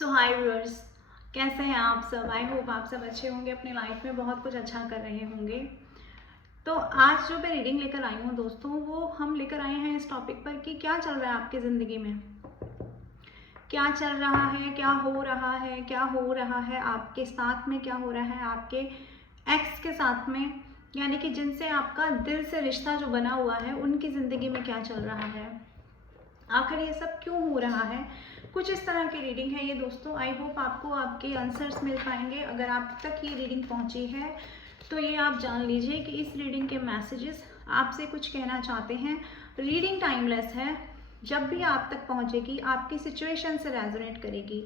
सो हाय viewers, कैसे हैं आप सब। आई होप आप सब अच्छे होंगे, अपनी लाइफ में बहुत कुछ अच्छा कर रहे होंगे। तो आज जो मैं रीडिंग लेकर आई हूँ दोस्तों, वो हम लेकर आए हैं इस टॉपिक पर कि क्या चल रहा है आपकी ज़िंदगी में, क्या चल रहा है, क्या हो रहा है, क्या हो रहा है आपके साथ में, क्या हो रहा है आपके एक्स के साथ में, यानी कि जिनसे आपका दिल से रिश्ता जो बना हुआ है उनकी ज़िंदगी में क्या चल रहा है, आखिर ये सब क्यों हो रहा है। कुछ इस तरह की रीडिंग है ये दोस्तों। आई होप आपको आपके आंसर्स मिल पाएंगे। अगर आप तक ये रीडिंग पहुंची है तो ये आप जान लीजिए कि इस रीडिंग के मैसेजेस आपसे कुछ कहना चाहते हैं। रीडिंग टाइमलेस है, जब भी आप तक पहुंचेगी आपकी सिचुएशन से रेजोनेट करेगी।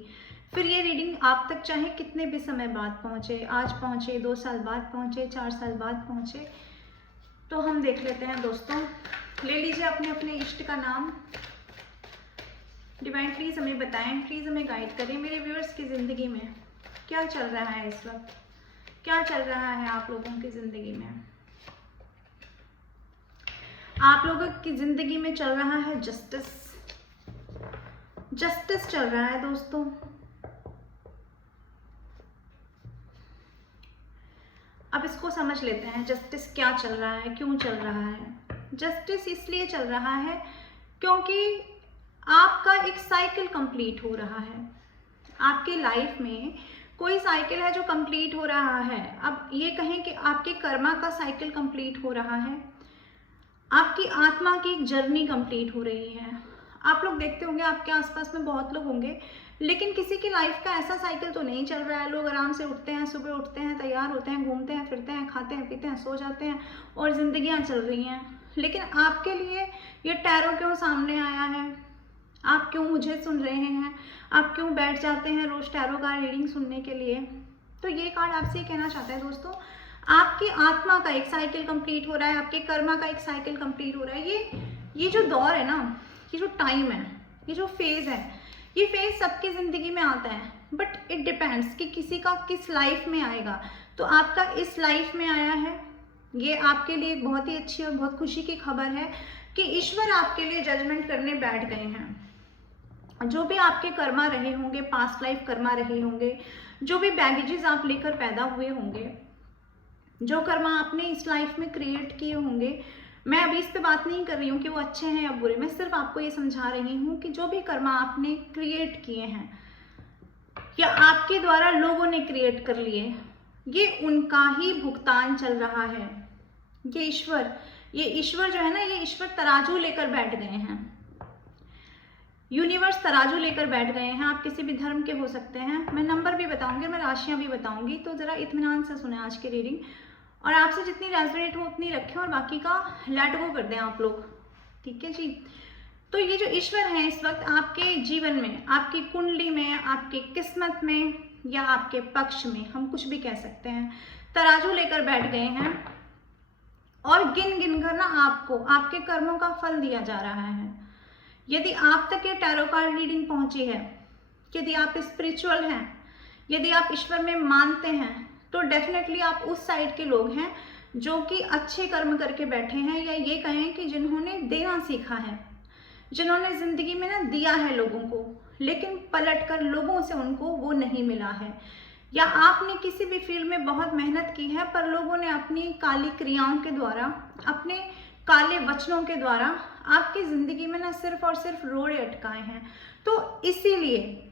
फिर ये रीडिंग आप तक चाहे कितने भी समय बाद पहुंचे, आज पहुंचे, 2 साल बाद पहुंचे, 4 साल बाद पहुंचे, तो हम देख लेते हैं दोस्तों। ले लीजिए अपने अपने इष्ट का नाम। डिवाइन प्लीज़ हमें बताएं, प्लीज़ हमें गाइड करें। मेरे व्यूअर्स की ज़िंदगी में क्या चल रहा है इस वक्त, क्या चल रहा है आप लोगों की ज़िंदगी में। आप लोगों की ज़िंदगी में चल रहा है जस्टिस, जस्टिस चल रहा है दोस्तों। अब इसको समझ लेते हैं, जस्टिस क्या चल रहा है, क्यों चल रहा है। जस्टिस इसलिए चल रहा है क्योंकि आपका एक साइकिल कंप्लीट हो रहा है। आपकी लाइफ में कोई साइकिल है जो कंप्लीट हो रहा है। अब ये कहें कि आपके कर्मा का साइकिल कंप्लीट हो रहा है, आपकी आत्मा की एक जर्नी कंप्लीट हो रही है। आप लोग देखते होंगे आपके आसपास में बहुत लोग होंगे, लेकिन किसी की लाइफ का ऐसा साइकिल तो नहीं चल रहा है। लोग आराम से उठते हैं, सुबह उठते हैं, तैयार होते हैं, घूमते हैं, फिरते हैं, खाते हैं, पीते हैं, सो जाते हैं और जिंदगियां चल रही हैं। लेकिन आपके लिए ये टैरो क्यों सामने आया है, आप क्यों मुझे सुन रहे हैं, आप क्यों बैठ जाते हैं रोज टैरो का रीडिंग सुनने के लिए। तो ये कार्ड आपसे ये कहना चाहता है दोस्तों, आपकी आत्मा का एक साइकिल कंप्लीट हो रहा है, आपके कर्मा का एक साइकिल कंप्लीट हो रहा है। ये जो दौर है ना, ये जो टाइम है, ये जो फेज है, ये फेज सबकी जिंदगी में आता है, बट इट डिपेंड्स कि किसी का किस लाइफ में आएगा। तो आपका इस लाइफ में आया है, ये आपके लिए एक बहुत ही अच्छी और बहुत खुशी की खबर है कि ईश्वर आपके लिए जजमेंट करने बैठ गए हैं। जो भी आपके कर्मा रहे होंगे, पास्ट लाइफ कर्मा रहे होंगे, जो भी बैगेजेस आप लेकर पैदा हुए होंगे, जो कर्मा आपने इस लाइफ में क्रिएट किए होंगे, मैं अभी इस पे बात नहीं कर रही हूँ कि वो अच्छे हैं या बुरे, मैं सिर्फ आपको ये समझा रही हूँ कि जो भी कर्मा आपने क्रिएट किए हैं या आपके द्वारा लोगों ने क्रिएट कर लिए, ये उनका ही भुगतान चल रहा है। ये ईश्वर जो है ना, ये ईश्वर तराजू लेकर बैठ गए हैं। यूनिवर्स तराजू लेकर बैठ गए हैं। आप किसी भी धर्म के हो सकते हैं, मैं नंबर भी बताऊंगी, मैं राशियां भी बताऊंगी, तो जरा इत्मीनान से सुने आज की रीडिंग और आपसे जितनी रेजोनेट हो उतनी रखें और बाकी का लेट गो कर दें आप लोग, ठीक है जी। तो ये जो ईश्वर है इस वक्त आपके जीवन में, आपकी कुंडली में, आपके किस्मत में या आपके पक्ष में, हम कुछ भी कह सकते हैं, तराजू लेकर बैठ गए हैं और गिन गिन कर ना आपको आपके कर्मों का फल दिया जा रहा है। यदि आप तक ये टैरो कार्ड रीडिंग पहुंची है, यदि आप स्पिरिचुअल हैं, यदि आप ईश्वर में मानते हैं, तो डेफिनेटली आप उस साइड के लोग हैं जो कि अच्छे कर्म करके बैठे हैं, या ये कहें कि जिन्होंने देना सीखा है, जिन्होंने जिंदगी में ना दिया है लोगों को, लेकिन पलट कर लोगों से उनको वो नहीं मिला है। या आपने किसी भी फील्ड में बहुत मेहनत की है, पर लोगों ने अपनी काली क्रियाओं के द्वारा, अपने काले वचनों के द्वारा आपकी जिंदगी में ना सिर्फ और सिर्फ रोड़े अटकाए हैं। तो इसीलिए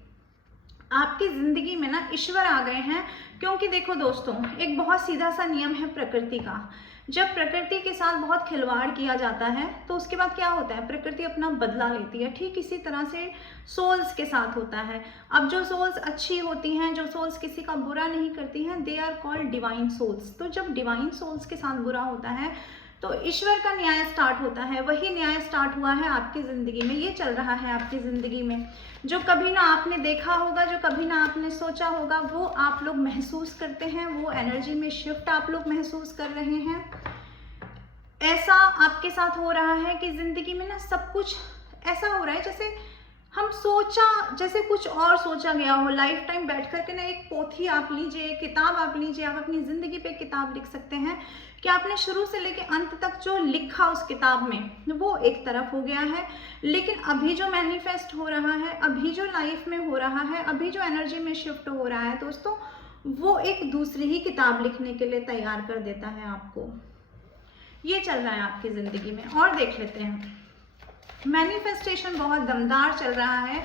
आपकी जिंदगी में ना ईश्वर आ गए हैं। क्योंकि देखो दोस्तों, एक बहुत सीधा सा नियम है प्रकृति का, जब प्रकृति के साथ बहुत खिलवाड़ किया जाता है तो उसके बाद क्या होता है, प्रकृति अपना बदला लेती है। ठीक इसी तरह से सोल्स के साथ होता है। अब जो सोल्स अच्छी होती हैं, जो सोल्स किसी का बुरा नहीं करती हैं, they are called divine souls. तो जब डिवाइन सोल्स के साथ बुरा होता है तो ईश्वर का न्याय स्टार्ट होता है। वही न्याय स्टार्ट हुआ है आपकी ज़िंदगी में, ये चल रहा है आपकी ज़िंदगी में। जो कभी ना आपने देखा होगा, जो कभी ना आपने सोचा होगा, वो आप लोग महसूस करते हैं, वो एनर्जी में शिफ्ट आप लोग महसूस कर रहे हैं। ऐसा आपके साथ हो रहा है कि ज़िंदगी में ना सब कुछ ऐसा हो रहा है जैसे हम सोचा जैसे कुछ और सोचा गया हो, लाइफ टाइम बैठ करके ना एक पोथी आप लीजिए, एक किताब आप लीजिए, आप अपनी ज़िंदगी पे किताब लिख सकते हैं कि आपने शुरू से लेके अंत तक जो लिखा उस किताब में वो एक तरफ हो गया है, लेकिन अभी जो मैनिफेस्ट हो रहा है, अभी जो लाइफ में हो रहा है, अभी जो एनर्जी में शिफ्ट हो रहा है दोस्तों, वो एक दूसरी ही किताब लिखने के लिए तैयार कर देता है आपको। ये चल रहा है आपकी ज़िंदगी में। और देख लेते हैं, मैनिफेस्टेशन बहुत दमदार चल रहा है।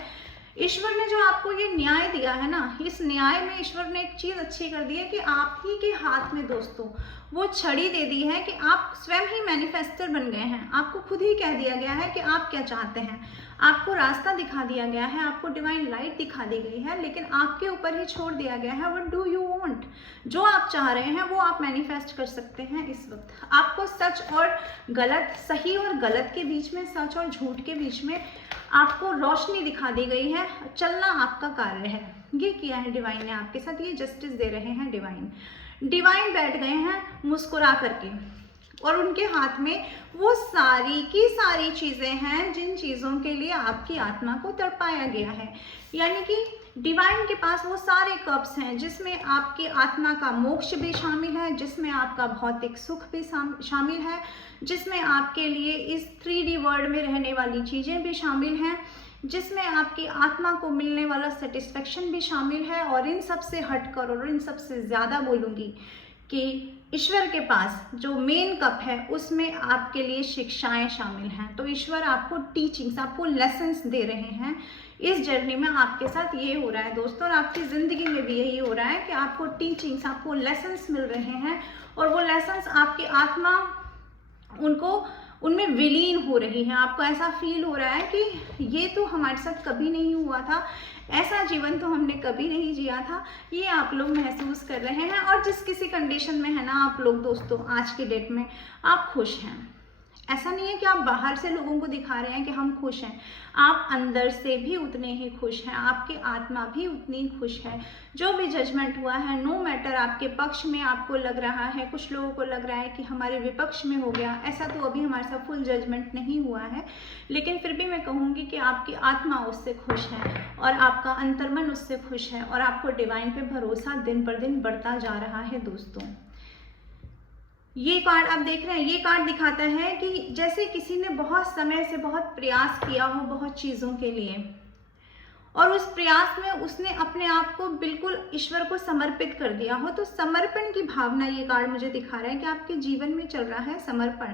ईश्वर ने जो आपको ये न्याय दिया है ना, इस न्याय में ईश्वर ने एक चीज़ अच्छी कर दी है कि आप ही के हाथ में दोस्तों वो छड़ी दे दी है कि आप स्वयं ही मैनिफेस्टर बन गए हैं। आपको खुद ही कह दिया गया है कि आप क्या चाहते हैं, आपको रास्ता दिखा दिया गया है, आपको डिवाइन लाइट दिखा दी गई है, लेकिन आपके ऊपर ही छोड़ दिया गया है व्हाट डू यू वांट। जो आप चाह रहे हैं वो आप मैनिफेस्ट कर सकते हैं इस वक्त। आपको सच और गलत, सही और गलत के बीच में, सच और झूठ के बीच में आपको रोशनी दिखा दी गई है। चलना आपका कार्य है। ये किया है डिवाइन ने आपके साथ, ये जस्टिस दे रहे हैं डिवाइन। डिवाइन बैठ गए हैं मुस्कुरा करके, और उनके हाथ में वो सारी की सारी चीज़ें हैं जिन चीज़ों के लिए आपकी आत्मा को तड़पाया गया है। यानी कि डिवाइन के पास वो सारे कप्स हैं जिसमें आपकी आत्मा का मोक्ष भी शामिल है, जिसमें आपका भौतिक सुख भी शामिल है, जिसमें आपके लिए इस 3D वर्ल्ड में रहने वाली चीज़ें भी शामिल हैं, जिसमें आपकी आत्मा को मिलने वाला सेटिस्फेक्शन भी शामिल है। और इन सब से हटकर और इन सब से ज़्यादा बोलूँगी कि ईश्वर के पास जो मेन कप है उसमें आपके लिए शिक्षाएं शामिल हैं। तो ईश्वर आपको टीचिंग्स, आपको लेसन्स दे रहे हैं इस जर्नी में। आपके साथ ये हो रहा है दोस्तों, और आपकी ज़िंदगी में भी यही हो रहा है कि आपको टीचिंग्स, आपको लेसन्स मिल रहे हैं, और वो लेसन्स आपकी आत्मा उनमें विलीन हो रही है। आपको ऐसा फील हो रहा है कि ये तो हमारे साथ कभी नहीं हुआ था, ऐसा जीवन तो हमने कभी नहीं जिया था। ये आप लोग महसूस कर रहे हैं। और जिस किसी कंडीशन में है ना आप लोग दोस्तों आज के डेट में, आप खुश हैं। ऐसा नहीं है कि आप बाहर से लोगों को दिखा रहे हैं कि हम खुश हैं, आप अंदर से भी उतने ही खुश हैं, आपकी आत्मा भी उतनी ही खुश है। जो भी जजमेंट हुआ है, नो मैटर आपके पक्ष में आपको लग रहा है, कुछ लोगों को लग रहा है कि हमारे विपक्ष में हो गया, ऐसा तो अभी हमारे साथ फुल जजमेंट नहीं हुआ है, लेकिन फिर भी मैं कहूँगी कि आपकी आत्मा उससे खुश है और आपका अंतर्मन उससे खुश है, और आपको डिवाइन पे भरोसा दिन पर दिन बढ़ता जा रहा है दोस्तों। ये कार्ड आप देख रहे हैं, ये कार्ड दिखाता है कि जैसे किसी ने बहुत समय से बहुत प्रयास किया हो बहुत चीज़ों के लिए, और उस प्रयास में उसने अपने आप को बिल्कुल ईश्वर को समर्पित कर दिया हो। तो समर्पण की भावना ये कार्ड मुझे दिखा रहा है कि आपके जीवन में चल रहा है समर्पण।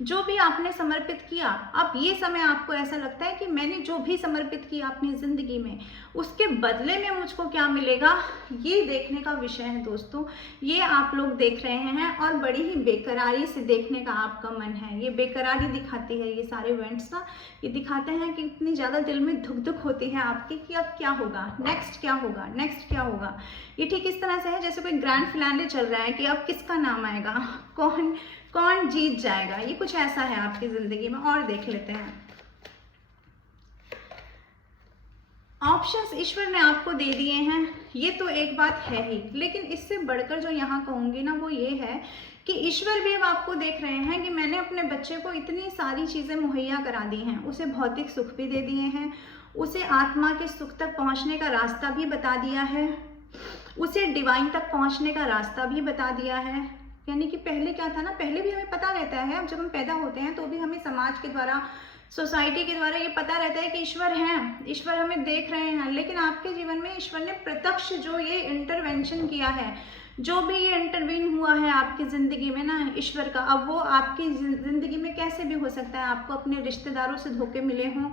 जो भी आपने समर्पित किया, अब ये समय आपको ऐसा लगता है कि मैंने जो भी समर्पित किया अपनी ज़िंदगी में, उसके बदले में मुझको क्या मिलेगा, ये देखने का विषय है दोस्तों। ये आप लोग देख रहे हैं और बड़ी ही बेकरारी से देखने का आपका मन है। ये बेकरारी दिखाती है, ये सारे इवेंट्स ना ये दिखाते हैं कि इतनी ज़्यादा दिल में धुक धुक होती है आपकी कि अब क्या होगा, नेक्स्ट क्या होगा, नेक्स्ट क्या होगा। ये ठीक इस तरह से है जैसे कोई ग्रैंड फिनाले चल रहा है कि अब किसका नाम आएगा, कौन जीत जाएगा। ये कुछ ऐसा है आपकी ज़िंदगी में। और देख लेते हैं, ऑप्शंस ईश्वर ने आपको दे दिए हैं, ये तो एक बात है ही, लेकिन इससे बढ़कर जो यहाँ कहूँगी ना वो ये है कि ईश्वर भी अब आपको देख रहे हैं कि मैंने अपने बच्चे को इतनी सारी चीज़ें मुहैया करा दी हैं, उसे भौतिक सुख भी दे दिए हैं, उसे आत्मा के सुख तक पहुँचने का रास्ता भी बता दिया है, उसे डिवाइन तक पहुँचने का रास्ता भी बता दिया है। यानी कि पहले क्या था ना, पहले भी हमें पता रहता है, अब जब हम पैदा होते हैं तो भी हमें समाज के द्वारा, सोसाइटी के द्वारा ये पता रहता है कि ईश्वर हैं, ईश्वर हमें देख रहे हैं। लेकिन आपके जीवन में ईश्वर ने प्रत्यक्ष जो ये इंटरवेंशन किया है, जो भी ये इंटरवीन हुआ है आपकी ज़िंदगी में ना ईश्वर का, अब वो आपकी ज़िंदगी में कैसे भी हो सकता है। आपको अपने रिश्तेदारों से धोखे मिले हों,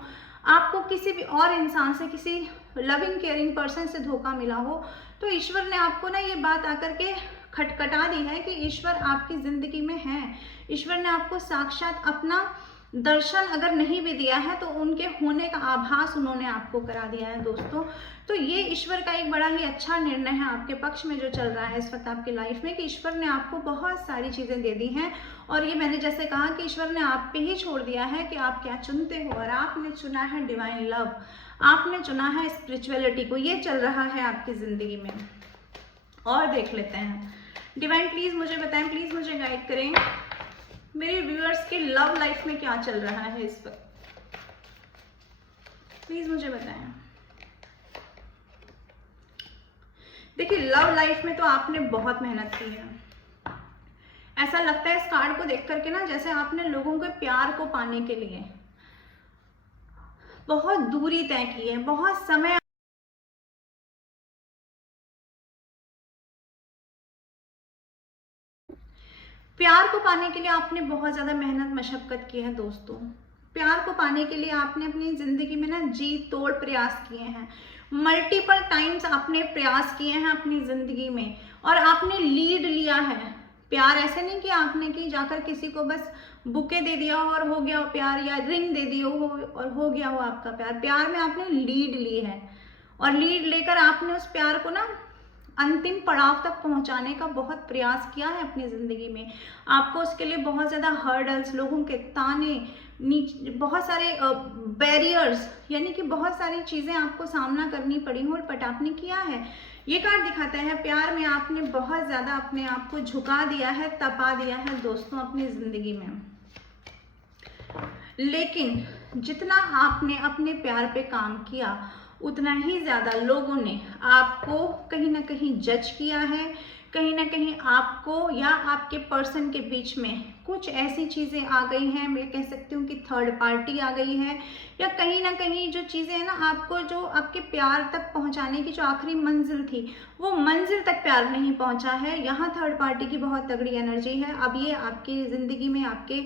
आपको किसी भी और इंसान से, किसी लविंग केयरिंग पर्सन से धोखा मिला हो, तो ईश्वर ने आपको ना ये बात आकर के खटखटा दी है कि ईश्वर आपकी ज़िंदगी में है। ईश्वर ने आपको साक्षात अपना दर्शन अगर नहीं भी दिया है तो उनके होने का आभास उन्होंने आपको करा दिया है दोस्तों। तो ये ईश्वर का एक बड़ा ही अच्छा निर्णय है आपके पक्ष में जो चल रहा है इस वक्त आपकी लाइफ में, कि ईश्वर ने आपको बहुत सारी चीज़ें दे दी हैं। और ये मैंने जैसे कहा कि ईश्वर ने आप पे ही छोड़ दिया है कि आप क्या चुनते हो, और आपने चुना है डिवाइन लव, आपने चुना है स्पिरिचुअलिटी को। ये चल रहा है आपकी ज़िंदगी में। और देख लेते हैं, डिवाइन प्लीज़ मुझे बताएं, प्लीज़ मुझे गाइड करें, मेरे व्यूअर्स के लव लाइफ में क्या चल रहा है इस वक्त। प्लीज मुझे बताएं। देखिए लव लाइफ में तो आपने बहुत मेहनत की है। ऐसा लगता है इस कार्ड को देख करके ना जैसे आपने लोगों के प्यार को पाने के लिए बहुत दूरी तय की है, बहुत समय। प्यार को पाने के लिए आपने बहुत ज्यादा मेहनत मशक्कत की है दोस्तों। प्यार को पाने के लिए आपने अपनी जिंदगी में ना जी तोड़ प्रयास किए हैं, मल्टीपल टाइम्स आपने प्रयास किए हैं अपनी जिंदगी में, और आपने लीड लिया है। प्यार ऐसे नहीं कि आपने कि जाकर किसी को बस बुके दे दिया हो और हो गया हो प्यार, या रिंग दे दिया हो और हो गया हो आपका प्यार। प्यार में आपने लीड ली है, और लीड लेकर आपने उस प्यार को ना अंतिम पड़ाव तक पहुंचाने का बहुत प्रयास किया है अपनी जिंदगी में। आपको उसके लिए बहुत ज्यादा हर्डल्स, लोगों के ताने, बहुत सारे बैरियर्स, यानी कि बहुत सारी चीजें आपको सामना करनी पड़ी हो, बट आपने किया है। ये कार्ड दिखाता है प्यार में आपने बहुत ज्यादा अपने आप को झुका दिया है, तपा दिया है दोस्तों अपनी जिंदगी में। लेकिन जितना आपने अपने प्यार पे काम किया उतना ही ज्यादा लोगों ने आपको कहीं ना कहीं जज किया है। कहीं ना कहीं आपको या आपके पर्सन के बीच में कुछ ऐसी चीजें आ गई हैं, मैं कह सकती हूँ कि थर्ड पार्टी आ गई है, या कहीं ना कहीं जो चीजें हैं ना आपको जो आपके प्यार तक पहुंचाने की जो आखिरी मंजिल थी वो मंजिल तक प्यार नहीं पहुंचा है। यहाँ थर्ड पार्टी की बहुत तगड़ी एनर्जी है। अब ये आपकी जिंदगी में आपके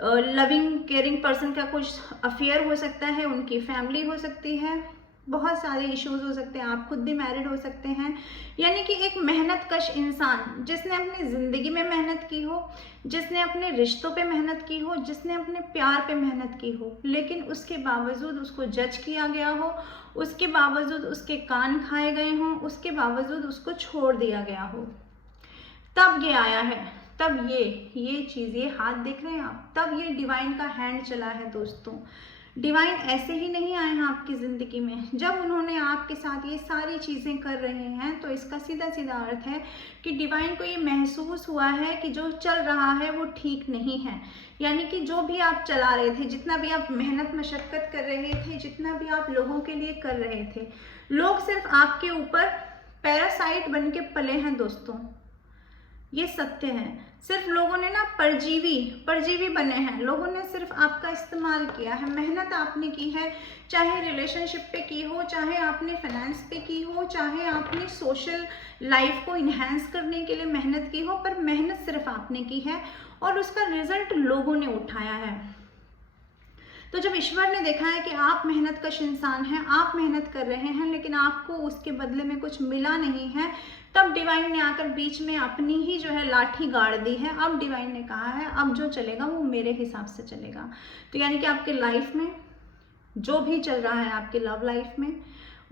लविंग केयरिंग पर्सन का कुछ अफेयर हो सकता है, उनकी फैमिली हो सकती है, बहुत सारे इश्यूज हो सकते हैं, आप खुद भी मैरिड हो सकते हैं। यानी कि एक मेहनत कश इंसान जिसने अपनी ज़िंदगी में मेहनत की हो, जिसने अपने रिश्तों पे मेहनत की हो, जिसने अपने प्यार पे मेहनत की हो, लेकिन उसके बावजूद उसको जज किया गया हो, उसके बावजूद उसके कान खाए गए हों, उसके बावजूद उसको छोड़ दिया गया हो, तब ये आया है। तब ये चीज़, ये हाथ देख रहे हैं आप, तब ये डिवाइन का हैंड चला है दोस्तों। डिवाइन ऐसे ही नहीं आए हैं आपकी ज़िंदगी में। जब उन्होंने आपके साथ ये सारी चीज़ें कर रहे हैं तो इसका सीधा सीधा अर्थ है कि डिवाइन को ये महसूस हुआ है कि जो चल रहा है वो ठीक नहीं है। यानी कि जो भी आप चला रहे थे, जितना भी आप मेहनत मशक्क़त कर रहे थे, जितना भी आप लोगों के लिए कर रहे थे, लोग सिर्फ आपके ऊपर पैरासाइट बन के पले हैं दोस्तों। ये सत्य है। सिर्फ लोगों ने ना परजीवी बने हैं। लोगों ने सिर्फ आपका इस्तेमाल किया है। मेहनत आपने की है, चाहे रिलेशनशिप पे की हो, चाहे आपने फाइनेंस पे की हो, चाहे आपने सोशल लाइफ को इन्हेंस करने के लिए मेहनत की हो, पर मेहनत सिर्फ आपने की है और उसका रिजल्ट लोगों ने उठाया है। तो जब ईश्वर ने देखा है कि आप मेहनत कश इंसान हैं, आप मेहनत कर रहे हैं, लेकिन आपको उसके बदले में कुछ मिला नहीं है, तब डिवाइन ने आकर बीच में अपनी ही जो है लाठी गाड़ दी है। अब डिवाइन ने कहा है अब जो चलेगा वो मेरे हिसाब से चलेगा। तो यानी कि आपके लाइफ में जो भी चल रहा है, आपके लव लाइफ में,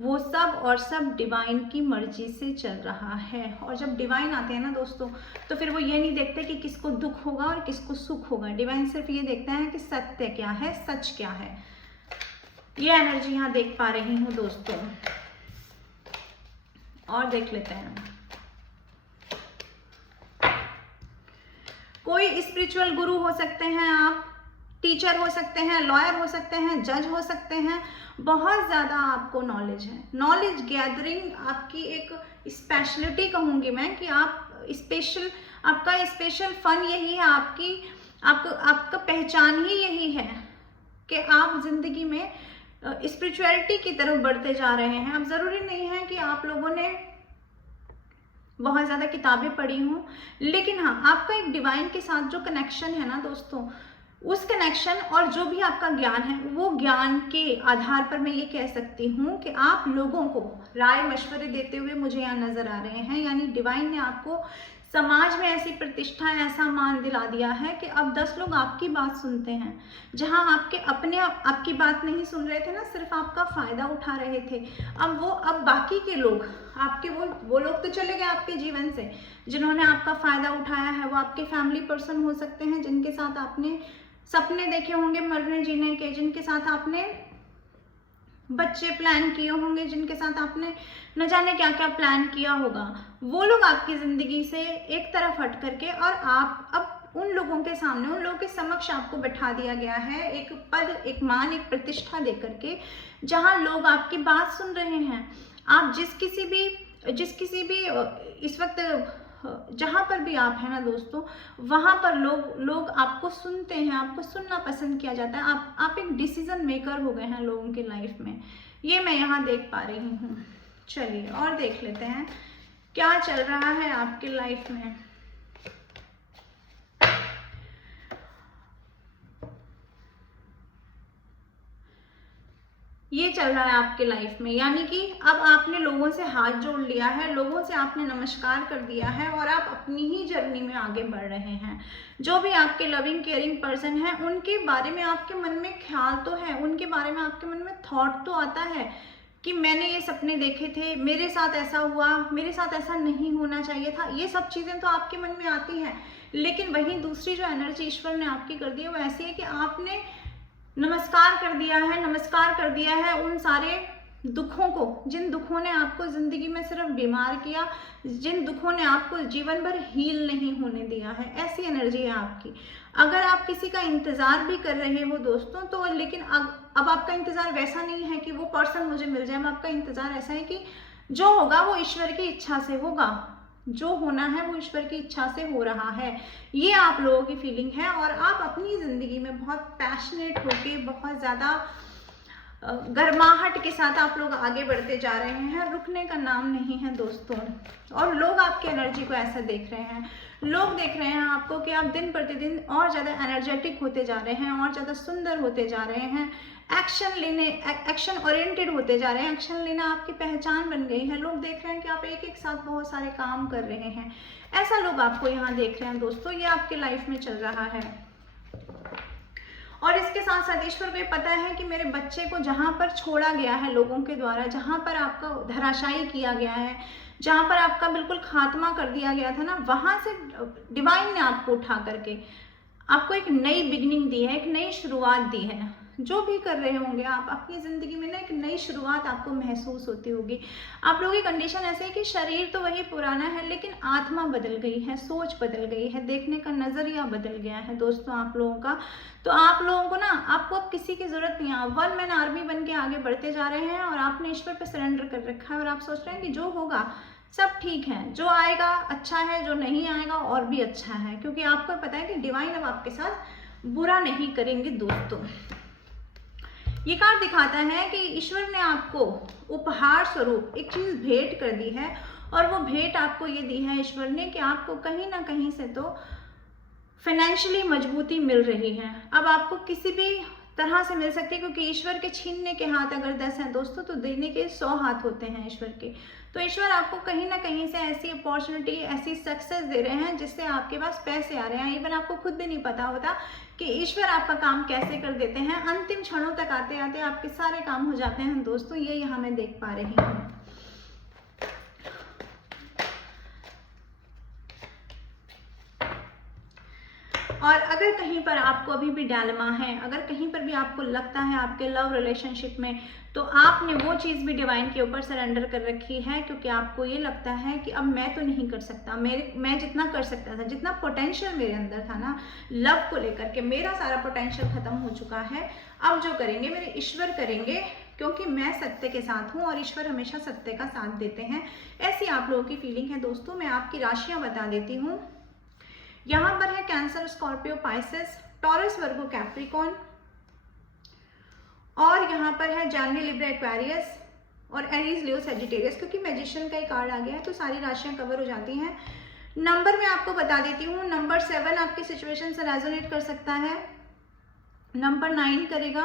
वो सब और सब डिवाइन की मर्जी से चल रहा है। और जब डिवाइन आते हैं ना दोस्तों, तो फिर वो ये नहीं देखते कि किसको दुख होगा और किसको सुख होगा। डिवाइन सिर्फ ये देखता है कि सत्य क्या है, सच क्या है। ये एनर्जी यहाँ देख पा रही हूँ दोस्तों। और देख लेते हैं, कोई स्पिरिचुअल गुरु हो सकते हैं आप, टीचर हो सकते हैं, लॉयर हो सकते हैं, जज हो सकते हैं। बहुत ज़्यादा आपको नॉलेज है। नॉलेज गैदरिंग आपकी एक स्पेशलिटी कहूँगी मैं, कि आप स्पेशल, आपका स्पेशल फन यही है, आपका पहचान ही यही है कि आप जिंदगी में स्पिरिचुअलिटी की तरफ बढ़ते जा रहे हैं। अब ज़रूरी नहीं है कि आप लोगों ने बहुत ज़्यादा किताबें पढ़ी हूँ, लेकिन हाँ, आपका एक डिवाइन के साथ जो कनेक्शन है ना दोस्तों, उस कनेक्शन और जो भी आपका ज्ञान है, वो ज्ञान के आधार पर मैं ये कह सकती हूँ कि आप लोगों को राय मशवरे देते हुए मुझे यहाँ नजर आ रहे हैं। यानी डिवाइन ने आपको समाज में ऐसी प्रतिष्ठा, ऐसा मान दिला दिया है कि अब 10 लोग आपकी बात सुनते हैं। जहां आपके अपने आपकी बात नहीं सुन रहे थे ना, सिर्फ आपका फायदा उठा रहे थे, अब बाकी के लोग आपके वो लोग तो चले गए आपके जीवन से, जिन्होंने आपका फायदा उठाया है। वो आपके फैमिली पर्सन हो सकते हैं, जिनके साथ आपने सपने देखे होंगे मरने जीने के, जिनके साथ आपने बच्चे प्लान किए होंगे, जिनके साथ आपने न जाने क्या क्या प्लान किया होगा। वो लोग आपकी ज़िंदगी से एक तरफ हट करके और आप अब उन लोगों के सामने, उन लोगों के समक्ष आपको बैठा दिया गया है, एक पद, एक मान, एक प्रतिष्ठा दे करके, जहाँ लोग आपकी बात सुन रहे हैं। आप जिस किसी भी इस वक्त जहाँ पर भी आप हैं ना दोस्तों, वहाँ पर लोग आपको सुनते हैं, आपको सुनना पसंद किया जाता है। आप एक डिसीजन मेकर हो गए हैं लोगों की लाइफ में, ये मैं यहाँ देख पा रही हूँ। चलिए और देख लेते हैं क्या चल रहा है आपकी लाइफ में। ये चल रहा है आपके लाइफ में, यानी कि अब आपने लोगों से हाथ जोड़ लिया है, लोगों से आपने नमस्कार कर दिया है और आप अपनी ही जर्नी में आगे बढ़ रहे हैं। जो भी आपके लविंग केयरिंग पर्सन है, उनके बारे में आपके मन में ख्याल तो है, उनके बारे में आपके मन में थॉट तो आता है कि मैंने ये सपने देखे थे, मेरे साथ ऐसा हुआ, मेरे साथ ऐसा नहीं होना चाहिए था, ये सब चीज़ें तो आपके मन में आती हैं। लेकिन वहीं दूसरी जो एनर्जी ईश्वर ने आपकी कर दी है वो ऐसी है कि आपने नमस्कार कर दिया है उन सारे दुखों को, जिन दुखों ने आपको जिंदगी में सिर्फ बीमार किया, जिन दुखों ने आपको जीवन भर हील नहीं होने दिया है। ऐसी एनर्जी है आपकी। अगर आप किसी का इंतजार भी कर रहे हो दोस्तों, तो लेकिन अब आपका इंतजार वैसा नहीं है कि वो पर्सन मुझे मिल जाए। अब आपका इंतजार ऐसा है कि जो होगा वो ईश्वर की इच्छा से होगा, जो होना है वो ईश्वर की इच्छा से हो रहा है। ये आप लोगों की फीलिंग है और आप अपनी जिंदगी में बहुत पैशनेट होके, बहुत ज़्यादा गर्माहट के साथ आप लोग आगे बढ़ते जा रहे हैं। रुकने का नाम नहीं है दोस्तों। और लोग आपकी एनर्जी को ऐसा देख रहे हैं, लोग देख रहे हैं आपको कि आप दिन प्रतिदिन और ज़्यादा एनर्जेटिक होते जा रहे हैं, और ज़्यादा सुंदर होते जा रहे हैं, एक्शन ओरिएंटेड होते जा रहे हैं, एक्शन लेना आपकी पहचान बन गई है। लोग देख रहे हैं कि आप एक एक साथ बहुत सारे काम कर रहे हैं। ऐसा लोग आपको यहाँ देख रहे हैं दोस्तों। ये आपके लाइफ में चल रहा है। और इसके साथ साथ ईश्वर को ये पता है कि मेरे बच्चे को जहाँ पर छोड़ा गया है लोगों के द्वारा, जहाँ पर आपका धराशायी किया गया है, जहाँ पर आपका बिल्कुल खात्मा कर दिया गया था ना, वहाँ से डिवाइन ने आपको उठा करके आपको एक नई बिगिनिंग दी है, एक नई शुरुआत दी है। जो भी कर रहे होंगे आप अपनी ज़िंदगी में ना, एक नई शुरुआत आपको महसूस होती होगी। आप लोगों की कंडीशन ऐसे है कि शरीर तो वही पुराना है, लेकिन आत्मा बदल गई है, सोच बदल गई है, देखने का नज़रिया बदल गया है दोस्तों आप लोगों का। तो आप लोगों को ना, आपको अब किसी की ज़रूरत नहीं है। आप वन मैन आर्मी बन के आगे बढ़ते जा रहे हैं और आपने ईश्वर पर सरेंडर कर रखा है और आप सोच रहे हैं कि जो होगा सब ठीक है, जो आएगा अच्छा है, जो नहीं आएगा और भी अच्छा है, क्योंकि आपको पता है कि डिवाइन अब आपके साथ बुरा नहीं करेंगे दोस्तों। ये कार्ड दिखाता है कि ईश्वर ने आपको उपहार स्वरूप एक चीज़ भेंट कर दी है, और वो भेंट आपको ये दी है ईश्वर ने कि आपको कहीं ना कहीं से तो फाइनेंशियली मजबूती मिल रही है। अब आपको किसी भी तरह से मिल सकती है, क्योंकि ईश्वर के छीनने के हाथ अगर 10 हैं दोस्तों, तो देने के 100 हाथ होते हैं ईश्वर के। तो ईश्वर आपको कहीं ना कहीं से ऐसी अपॉर्चुनिटी, ऐसी सक्सेस दे रहे हैं जिससे आपके पास पैसे आ रहे हैं। इवन आपको खुद भी नहीं पता होता कि ईश्वर आपका काम कैसे कर देते हैं। अंतिम क्षणों तक आते आते आपके सारे काम हो जाते हैं दोस्तों। ये यहाँ मैं देख पा रही हूँ। और अगर कहीं पर आपको अभी भी डायलेमा है, अगर कहीं पर भी आपको लगता है आपके लव रिलेशनशिप में, तो आपने वो चीज़ भी डिवाइन के ऊपर सरेंडर कर रखी है, क्योंकि आपको ये लगता है कि अब मैं तो नहीं कर सकता, मैं जितना कर सकता था, जितना पोटेंशियल मेरे अंदर था ना लव को लेकर के, मेरा सारा पोटेंशियल खत्म हो चुका है। अब जो करेंगे मेरे ईश्वर करेंगे, क्योंकि मैं सत्य के साथ हूँ और ईश्वर हमेशा सत्य का साथ देते हैं। ऐसी आप लोगों की फीलिंग है दोस्तों। मैं आपकी राशियाँ बता देती हूँ। यहाँ पर है कैंसर, स्कॉर्पियो, पाइसेस, टॉरस, वर्गो, कैप्रिकॉर्न, और यहाँ पर है जान्नी, लिब्रा, एक्वेरियस और एरीज, लियो, सजिटेरियस। क्योंकि मैजिशियन का ही कार्ड आ गया है तो सारी राशियाँ कवर हो जाती हैं। नंबर मैं आपको बता देती हूँ। नंबर 7 आपकी सिचुएशन से रेजोनेट कर सकता है, नंबर 9 करेगा,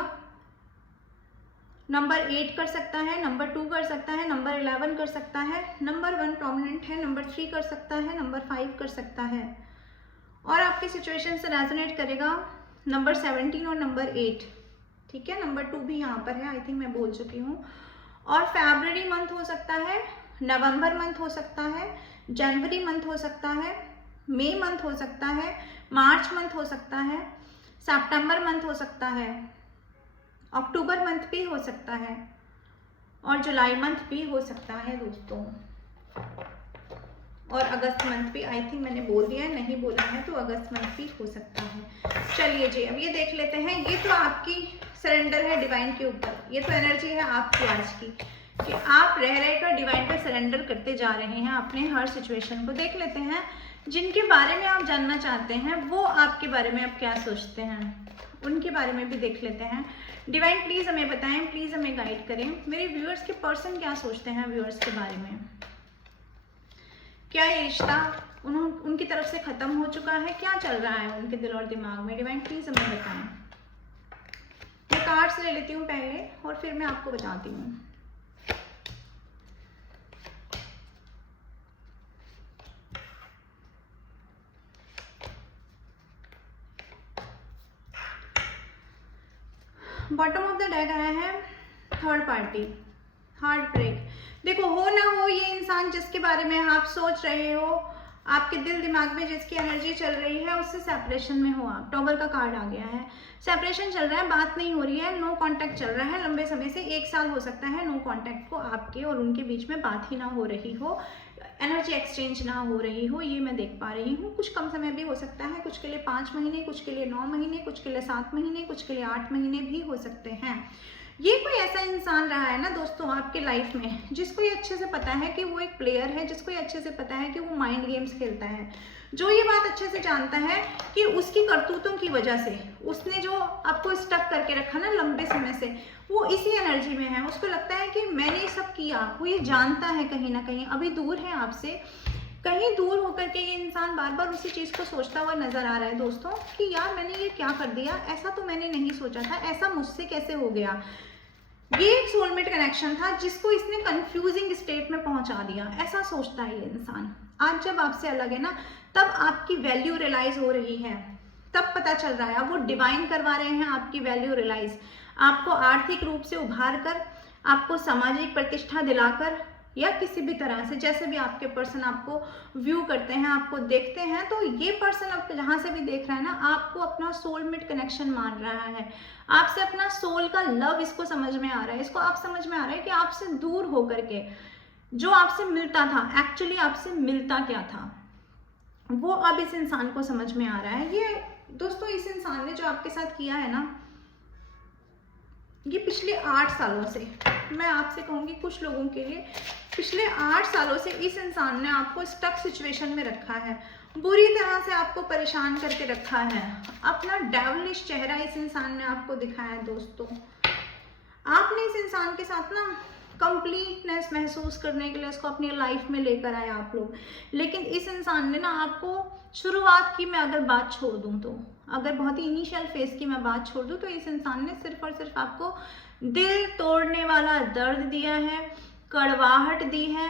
नंबर 8 कर सकता है, नंबर 2 कर सकता है, नंबर 11 कर सकता है, नंबर 1 प्रोमिनेंट है, नंबर 3 कर सकता है, नंबर 5 कर सकता है, और आपकी सिचुएशन से रेजोनेट करेगा नंबर 17 और नंबर 8। ठीक है, नंबर 2 भी यहाँ पर है, आई थिंक मैं बोल चुकी हूँ। और फरवरी मंथ हो सकता है, नवंबर मंथ हो सकता है, जनवरी मंथ हो सकता है, मई मंथ हो सकता है, मार्च मंथ हो सकता है, सितंबर मंथ हो सकता है, अक्टूबर मंथ भी हो सकता है, और जुलाई मंथ भी हो सकता है दोस्तों। और अगस्त मंथ भी आई थिंक मैंने बोल दिया है, नहीं बोला है तो अगस्त मंथ भी हो सकता है। चलिए जी, अब ये देख लेते हैं। ये तो आपकी सरेंडर है डिवाइन के ऊपर, ये तो एनर्जी है आपकी आज की कि आप रह कर डिवाइन पर सरेंडर करते जा रहे हैं अपने हर सिचुएशन को। देख लेते हैं जिनके बारे में आप जानना चाहते हैं वो आपके बारे में अब क्या सोचते हैं, उनके बारे में भी देख लेते हैं। डिवाइन प्लीज़ हमें बताएं, प्लीज़ हमें गाइड करें। मेरे व्यूअर्स के पर्सन क्या सोचते हैं व्यूअर्स के बारे में, क्या ये रिश्ता उनकी तरफ से ख़त्म हो चुका है, क्या चल रहा है उनके दिल और दिमाग में। डिवाइन प्लीज़ हमें बताएं। मैं कार्ड्स ले लेती हूँ पहले और फिर मैं आपको बताती हूँ। बॉटम ऑफ द डेक आया है थर्ड पार्टी, हार्ट ब्रेक। देखो, हो ना हो ये इंसान जिसके बारे में आप सोच रहे हो, आपके दिल दिमाग में जिसकी एनर्जी चल रही है, उससे सेपरेशन में हो आप। टॉवर का कार्ड आ गया है, सेपरेशन चल रहा है, बात नहीं हो रही है, नो कांटेक्ट चल रहा है लंबे समय से, 1 साल हो सकता है नो कांटेक्ट को आपके और उनके बीच में बात ही ना हो रही हो, एनर्जी एक्सचेंज ना हो रही हो, ये मैं देख पा रही हूँ। कुछ कम समय भी हो सकता है, कुछ के लिए 5 महीने, कुछ के लिए 9 महीने, कुछ के लिए 7 महीने, कुछ के लिए 8 महीने भी हो सकते हैं। ये कोई ऐसा इंसान रहा है ना दोस्तों आपके लाइफ में जिसको ये अच्छे से पता है कि वो एक प्लेयर है, जिसको ये अच्छे से पता है कि वो माइंड गेम्स खेलता है, जो ये बात अच्छे से जानता है कि उसकी करतूतों की वजह से उसने जो आपको स्टक करके रखा ना लंबे समय से, वो इसी एनर्जी में है। उसको लगता है कि मैंने ये सब किया, वो ये जानता है कहीं ना कहीं, अभी दूर है आपसे, कहीं दूर होकर के ये इंसान बार बार उसी चीज़ को सोचता हुआ नजर आ रहा है दोस्तों कि यार मैंने ये क्या कर दिया, ऐसा तो मैंने नहीं सोचा था, ऐसा मुझसे कैसे हो गया। ये एक सोलमेट कनेक्शन था जिसको इसने कंफ्यूजिंग स्टेट में पहुंचा दिया, ऐसा सोचता है ये इंसान। आज जब आपसे अलग है ना, तब आपकी वैल्यू रियलाइज हो रही है, तब पता चल रहा है। अब वो डिवाइन करवा रहे हैं आपकी वैल्यू रियलाइज, आपको आर्थिक रूप से उभार कर, आपको सामाजिक प्रतिष्ठा दिलाकर, या किसी भी तरह से जैसे भी आपके पर्सन आपको व्यू करते हैं, आपको देखते हैं, तो ये पर्सन अब जहाँ से भी देख रहा है ना, आपको अपना सोलमेट कनेक्शन मान रहा है, आपसे अपना सोल का लव इसको समझ में आ रहा है। इसको आप समझ में आ रहा है कि आपसे दूर होकर के जो आपसे मिलता था, एक्चुअली आपसे मिलता क्या था, वो अब इस इंसान को समझ में आ रहा है। ये दोस्तों इस इंसान ने जो आपके साथ किया है ना, ये पिछले 8 सालों से, मैं आपसे कहूँगी कुछ लोगों के लिए पिछले 8 सालों से इस इंसान ने आपको स्टक सिचुएशन में रखा है, बुरी तरह से आपको परेशान करके रखा है। अपना डेविलिश चेहरा इस इंसान ने आपको दिखाया है दोस्तों। आपने इस इंसान के साथ ना कंप्लीटनेस महसूस करने के लिए इसको अपनी लाइफ में लेकर आए आप लोग, लेकिन इस इंसान ने ना आपको शुरुआत की, मैं अगर बात छोड़ दूं तो, अगर बहुत ही इनिशियल फेज की मैं बात छोड़ दूं तो इस इंसान ने सिर्फ और सिर्फ आपको दिल तोड़ने वाला दर्द दिया है, कड़वाहट दी है,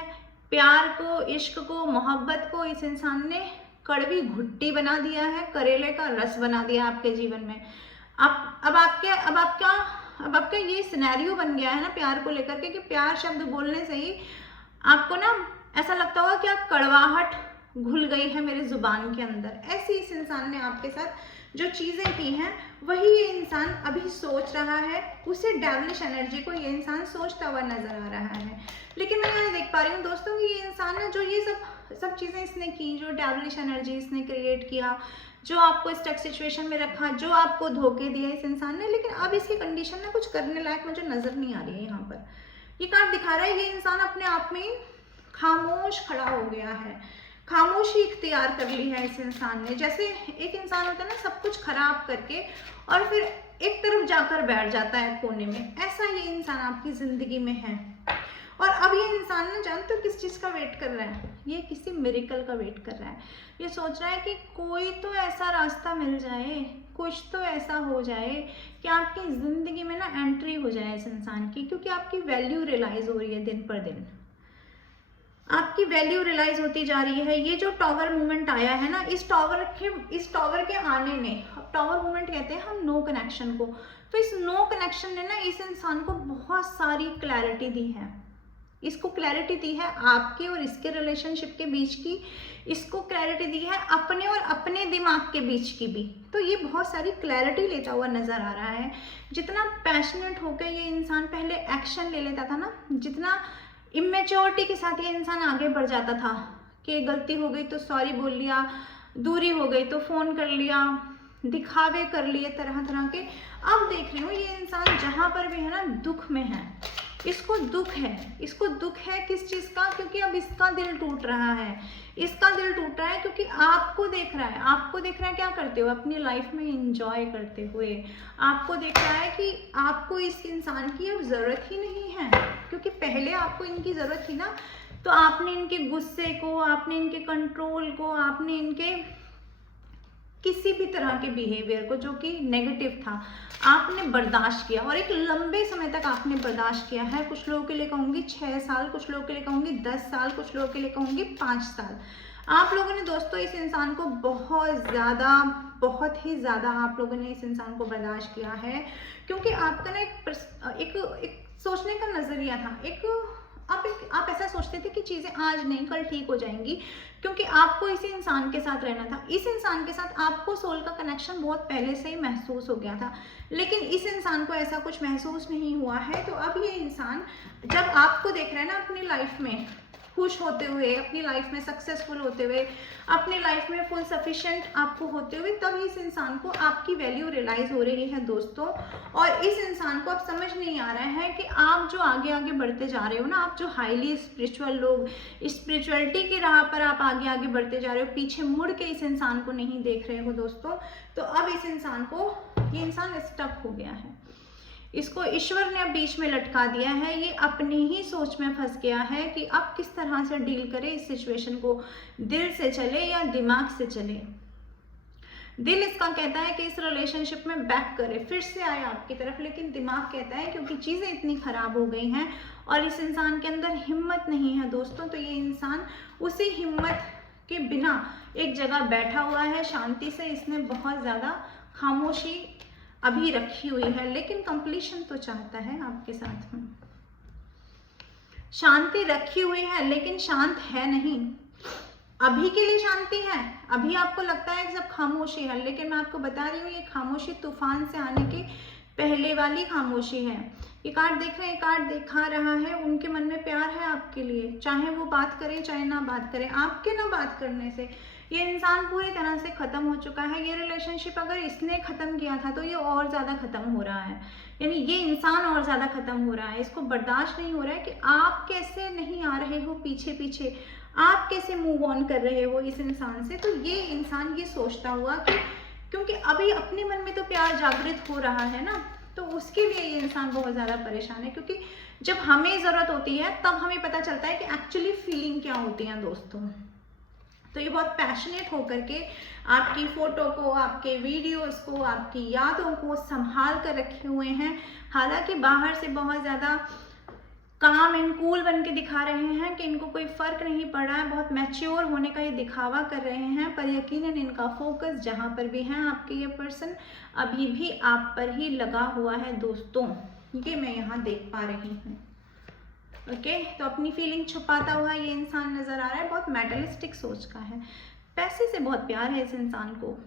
प्यार को, इश्क को, मोहब्बत को इस इंसान ने कड़वी घुट्टी बना दिया है, करेले का रस बना दिया आपके जीवन में। अब आपका ये सिनेरियो बन गया है ना प्यार को लेकर के, कि प्यार शब्द बोलने से ही आपको ना ऐसा लगता होगा कि आप कड़वाहट घुल गई है मेरे जुबान के अंदर। ऐसी इस इंसान ने आपके साथ जो चीज़ें की हैं वही ये इंसान अभी सोच रहा है, उसे डेविलिश एनर्जी को ये इंसान सोचता हुआ नजर आ रहा है। लेकिन मैं यहाँ देख पा रही हूँ दोस्तों कि ये इंसान ना जो ये सब चीज़ें इसने की, जो डेविलिश एनर्जी इसने क्रिएट किया, जो आपको स्टक सिचुएशन में रखा, जो आपको धोखे दिए इस इंसान ने, लेकिन अब इसकी कंडीशन ना कुछ करने लायक मुझे नजर नहीं आ रही है। यहाँ पर ये कार्ड दिखा रहा है ये इंसान अपने आप में खामोश खड़ा हो गया है, खामोशी इख्तियार कर ली है इस इंसान ने। जैसे एक इंसान होता है ना सब कुछ खराब करके और फिर एक तरफ जाकर बैठ जाता है कोने में, ऐसा ये इंसान आपकी जिंदगी में है। और अब ये इंसान ना जानते हो किस चीज़ का वेट कर रहा है, ये किसी मिरेकल का वेट कर रहा है। ये सोच रहा है कि कोई तो ऐसा रास्ता मिल जाए, कुछ तो ऐसा हो जाए कि आपकी ज़िंदगी में ना एंट्री हो जाए इस इंसान की, क्योंकि आपकी वैल्यू रियलाइज़ हो रही है दिन पर दिन, आपकी वैल्यू रियलाइज होती जा रही है। ये जो टॉवर मूवमेंट आया है ना, इस टॉवर के आने ने, टॉवर मूवमेंट कहते हैं हम नो कनेक्शन को, तो इस नो कनेक्शन ने ना इस इंसान को बहुत सारी क्लैरिटी दी है। इसको क्लैरिटी दी है आपके और इसके रिलेशनशिप के बीच की, इसको क्लैरिटी दी है अपने और अपने दिमाग के बीच की भी। तो ये बहुत सारी क्लैरिटी लेता हुआ नजर आ रहा है। जितना पैशनेट होकर ये इंसान पहले एक्शन ले लेता था ना, जितना इमेच्योरिटी के साथ ये इंसान आगे बढ़ जाता था कि गलती हो गई तो सॉरी बोल लिया, दूरी हो गई तो फ़ोन कर लिया, दिखावे कर लिए तरह तरह के। अब देख रही हूँ ये इंसान जहाँ पर भी है ना दुख में है, इसको दुख है, इसको दुख है किस चीज़ का, क्योंकि अब इसका दिल टूट रहा है, इसका दिल टूट रहा है क्योंकि आपको देख रहा है, आपको देख रहा है क्या करते हो अपनी लाइफ में एंजॉय करते हुए, आपको देख रहा है कि आपको इस इंसान की अब ज़रूरत ही नहीं है, क्योंकि पहले आपको इनकी ज़रूरत थी ना, तो आपने इनके गुस्से को, आपने इनके कंट्रोल को, आपने इनके किसी भी तरह के बिहेवियर को जो कि नेगेटिव था आपने बर्दाश्त किया, और एक लंबे समय तक आपने बर्दाश्त किया है। कुछ लोगों के लिए कहूँगी 6 साल, कुछ लोगों के लिए कहूँगी 10 साल, कुछ लोगों के लिए कहूँगी 5 साल। आप लोगों ने दोस्तों इस इंसान को बहुत ही ज़्यादा आप लोगों ने इस इंसान को बर्दाश्त किया है, क्योंकि आपका ना एक सोचने का नज़रिया था, आप ऐसा सोचते थे कि चीज़ें आज नहीं कल ठीक हो जाएंगी, क्योंकि आपको इसी इंसान के साथ रहना था। इस इंसान के साथ आपको सोल का कनेक्शन बहुत पहले से ही महसूस हो गया था, लेकिन इस इंसान को ऐसा कुछ महसूस नहीं हुआ है। तो अब ये इंसान जब आपको देख रहा है ना अपनी लाइफ में खुश होते हुए, अपनी लाइफ में सक्सेसफुल होते हुए, अपनी लाइफ में फुल सफिशिएंट आपको होते हुए, तब इस इंसान को आपकी वैल्यू रियलाइज हो रही है दोस्तों। और इस इंसान को अब समझ नहीं आ रहा है कि आप जो आगे आगे बढ़ते जा रहे हो ना, आप जो हाईली स्पिरिचुअल लोग, स्पिरिचुअलिटी की राह पर आप आगे आगे बढ़ते जा रहे हो, पीछे मुड़ के इस इंसान को नहीं देख रहे हो दोस्तों। तो अब इस इंसान को, ये इंसान स्टक हो गया है, इसको ईश्वर ने अब बीच में लटका दिया है, ये अपनी ही सोच में फंस गया है कि अब किस तरह से डील करे इस सिचुएशन को, दिल से चले या दिमाग से चले। दिल इसका कहता है कि इस रिलेशनशिप में बैक करे, फिर से आए आपकी तरफ, लेकिन दिमाग कहता है क्योंकि चीज़ें इतनी ख़राब हो गई हैं और इस इंसान के अंदर हिम्मत नहीं है दोस्तों, तो ये इंसान उसी हिम्मत के बिना एक जगह बैठा हुआ है शांति से। इसने बहुत ज़्यादा खामोशी अभी रखी हुई है, लेकिन कंप्लीशन तो चाहता है आपके साथ में। शांति रखी हुई है लेकिन शांत है नहीं, अभी के लिए शांति है, अभी आपको लगता है कि सब खामोशी है, लेकिन मैं आपको बता रही हूँ ये खामोशी तूफान से आने के पहले वाली खामोशी है। ये कार्ड देख रहे हैं, कार्ड दिखा रहा है उनके मन में प्यार है आपके लिए, चाहे वो बात करे चाहे ना बात करे, आपके ना बात करने से ये इंसान पूरी तरह से ख़त्म हो चुका है। ये रिलेशनशिप अगर इसने ख़त्म किया था तो ये और ज़्यादा ख़त्म हो रहा है, यानी ये इंसान और ज़्यादा ख़त्म हो रहा है। इसको बर्दाश्त नहीं हो रहा है कि आप कैसे नहीं आ रहे हो पीछे पीछे, आप कैसे मूव ऑन कर रहे हो इस इंसान से। तो ये इंसान ये सोचता हुआ कि क्योंकि अभी अपने मन में तो प्यार जागृत हो रहा है ना, तो उसके लिए ये इंसान बहुत ज़्यादा परेशान है, क्योंकि जब हमें ज़रूरत होती है तब हमें पता चलता है कि एक्चुअली फीलिंग क्या होती है दोस्तों। तो ये बहुत पैशनेट होकर के आपकी फ़ोटो को, आपके वीडियोस को, आपकी यादों को संभाल कर रखे हुए हैं। हालांकि बाहर से बहुत ज़्यादा काम एंड कूल बन के दिखा रहे हैं कि इनको कोई फ़र्क नहीं पड़ रहा है, बहुत मैच्योर होने का ये दिखावा कर रहे हैं, पर यकीनन इनका फोकस जहाँ पर भी है आपके ये पर्सन अभी भी आप पर ही लगा हुआ है दोस्तों, ये मैं यहाँ देख पा रही हूँ। ओके, तो अपनी फीलिंग छुपाता हुआ ये इंसान नज़र आ रहा है, बहुत मेटलिस्टिक सोच का है, पैसे से बहुत प्यार है इस इंसान को।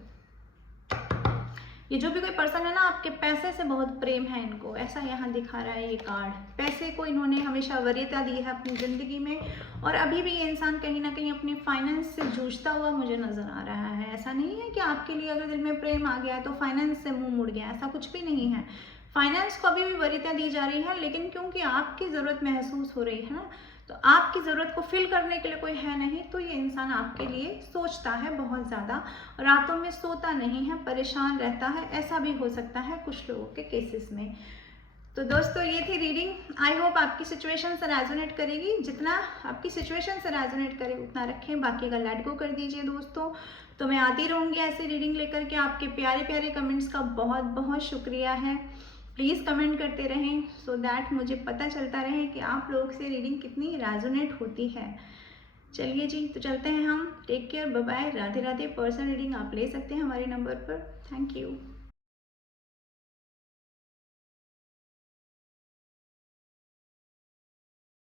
ये जो भी कोई पर्सन है ना, आपके पैसे से बहुत प्रेम है इनको, ऐसा यहाँ दिखा रहा है ये कार्ड। पैसे को इन्होंने हमेशा वरीयता दी है अपनी ज़िंदगी में, और अभी भी ये इंसान कहीं ना कहीं अपने फाइनेंस से जूझता हुआ मुझे नज़र आ रहा है। ऐसा नहीं है कि आपके लिए अगर दिल में प्रेम आ गया है तो फाइनेंस से मुँह मुड़ गया, ऐसा कुछ भी नहीं है। फाइनेंस को अभी भी वरीयता दी जा रही है, लेकिन क्योंकि आपकी ज़रूरत महसूस हो रही है ना, तो आपकी ज़रूरत को फिल करने के लिए कोई है नहीं, तो ये इंसान आपके लिए सोचता है बहुत ज़्यादा, रातों में सोता नहीं है, परेशान रहता है, ऐसा भी हो सकता है कुछ लोगों के केसेस में। तो दोस्तों ये थी रीडिंग, आई होप आपकी सिचुएशन से रेजोनेट करेगी, जितना आपकी सिचुएशन से रेजोनेट करे उतना रखें, बाकी का लेट गो कर दीजिए दोस्तों। तो मैं आती रहूँगी ऐसी रीडिंग लेकर के, आपके प्यारे प्यारे कमेंट्स का बहुत बहुत शुक्रिया है। प्लीज़ कमेंट करते रहें सो दैट मुझे पता चलता रहे कि आप लोग से रीडिंग कितनी रेजोनेट होती है। चलिए जी, तो चलते हैं हम। Take care, bye bye, Radhe Radhe. Personal reading आप ले सकते हैं हमारे नंबर पर। Thank you.